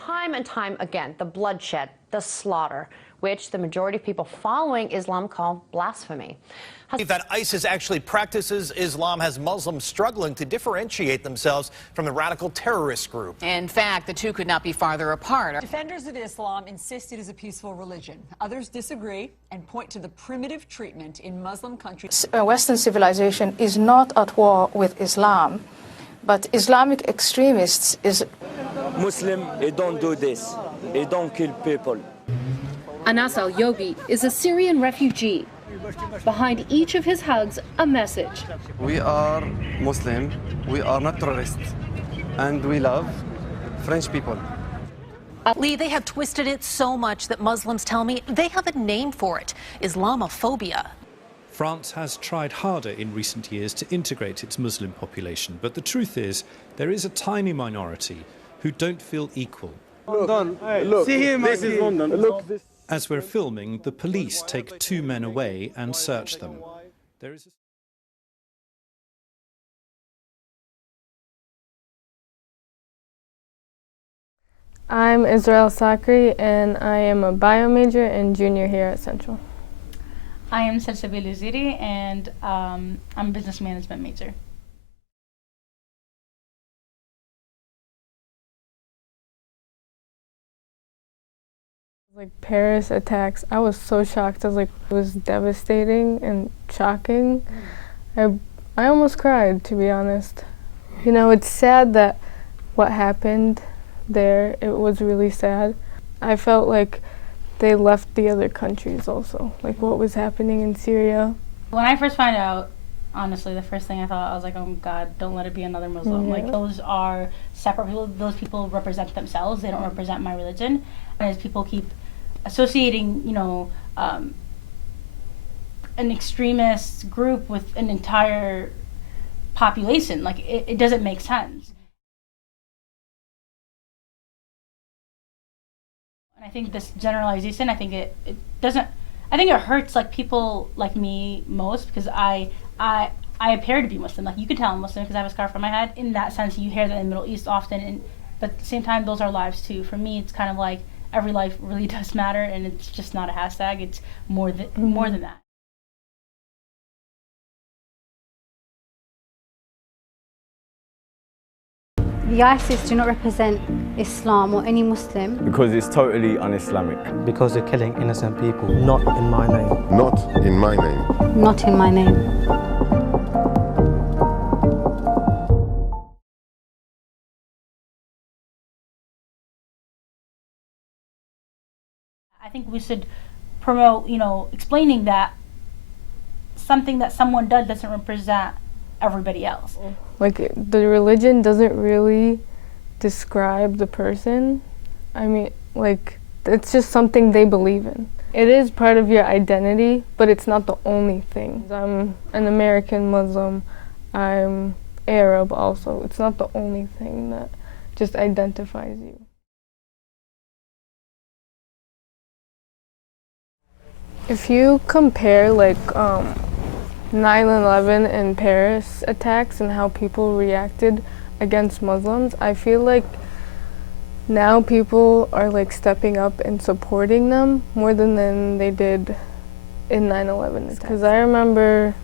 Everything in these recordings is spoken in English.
Time and time again, the bloodshed, the slaughter, which the majority of people following Islam call blasphemy. That ISIS actually practices Islam has Muslims struggling to differentiate themselves from the radical terrorist group. In fact, the two could not be farther apart. Defenders of Islam insist it is a peaceful religion. Others disagree and point to the primitive treatment in Muslim countries. Western civilization is not at war with Islam, but Islamic extremists is... Muslim, they don't do this. They don't kill people. Anas Al-Yobi is a Syrian refugee. Behind each of his hugs, a message. We are Muslim, we are not terrorists, and we love French people. Lee, they have twisted it so much that Muslims tell me they have a name for it: Islamophobia. France has tried harder in recent years to integrate its Muslim population, but the truth is there is a tiny minority who don't feel equal. Look, see him, this is London. Look, this. As we're filming, the police take two men away and search them. There is I'm Israel Sakri, and I am a bio major and junior here at Central. I am Salsabil Uziri, and I'm a business management major. Like Paris attacks, I was so shocked. I was like, it was devastating and shocking. I almost cried, to be honest. You know, it's sad that what happened there, it was really sad. I felt like they left the other countries also, like what was happening in Syria. When I first found out, honestly, the first thing I thought, I was like, oh God, don't let it be another Muslim. Yeah. Like, those are separate people. Those people represent themselves. They don't represent my religion. And as people keep associating, you know, an extremist group with an entire population, like, it doesn't make sense. And I think this generalization, I think it doesn't, I think it hurts like people like me most, because I appear to be Muslim. Like, you can tell I'm Muslim because I have a scarf on my head. In that sense, you hear that in the Middle East often, but at the same time, those are lives too. For me, it's kind of like every life really does matter, and it's just not a hashtag. It's more than that. The ISIS do not represent Islam or any Muslim. Because it's totally un-Islamic. Because they're killing innocent people. Not in my name. Not in my name. Not in my name. I think we should promote, you know, explaining that something that someone does doesn't represent everybody else. Like, the religion doesn't really describe the person. I mean, like, it's just something they believe in. It is part of your identity, but it's not the only thing. I'm an American Muslim, I'm Arab also. It's not the only thing that just identifies you. If you compare, like, 9/11 and Paris attacks and how people reacted against Muslims, I feel like now people are like stepping up and supporting them more than they did in 9/11 attacks. Because I remember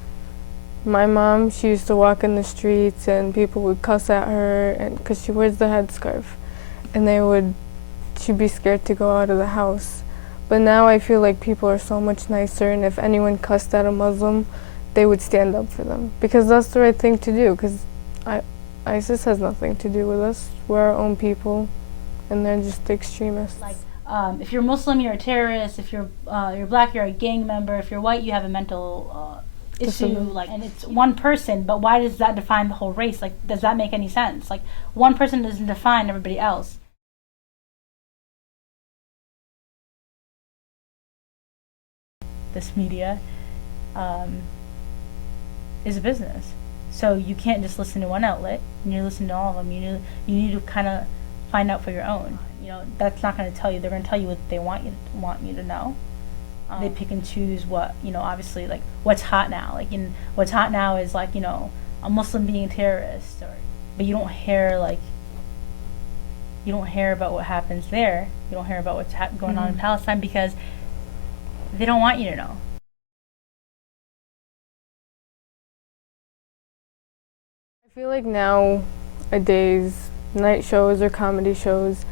my mom, she used to walk in the streets and people would cuss at her, and because she wears the headscarf, and she'd be scared to go out of the house. But now I feel like people are so much nicer, and if anyone cussed at a Muslim, they would stand up for them, because that's the right thing to do, because ISIS has nothing to do with us. We're our own people, and they're just extremists. Like, if you're Muslim, you're a terrorist. If you're black, you're a gang member. If you're white, you have a mental issue. Like, and it's one person, but why does that define the whole race? Like, does that make any sense? Like, one person doesn't define everybody else. This media is a business, so you can't just listen to one outlet. You need to listen to all of them. You need to kind of find out for your own. You know, that's not going to tell you. They're going to tell you what they want you to know. They pick and choose what, you know, obviously, like, what's hot now. Like, what's hot now is, like, you know, a Muslim being a terrorist, but you don't hear, like, you don't hear about what happens there. You don't hear about what's going on in Palestine because they don't want you to know. I feel like nowadays, night shows or comedy shows,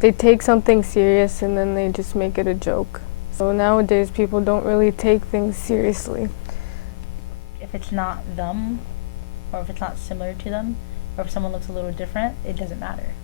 they take something serious and then they just make it a joke. So nowadays, people don't really take things seriously. If it's not them, or if it's not similar to them, or if someone looks a little different, it doesn't matter.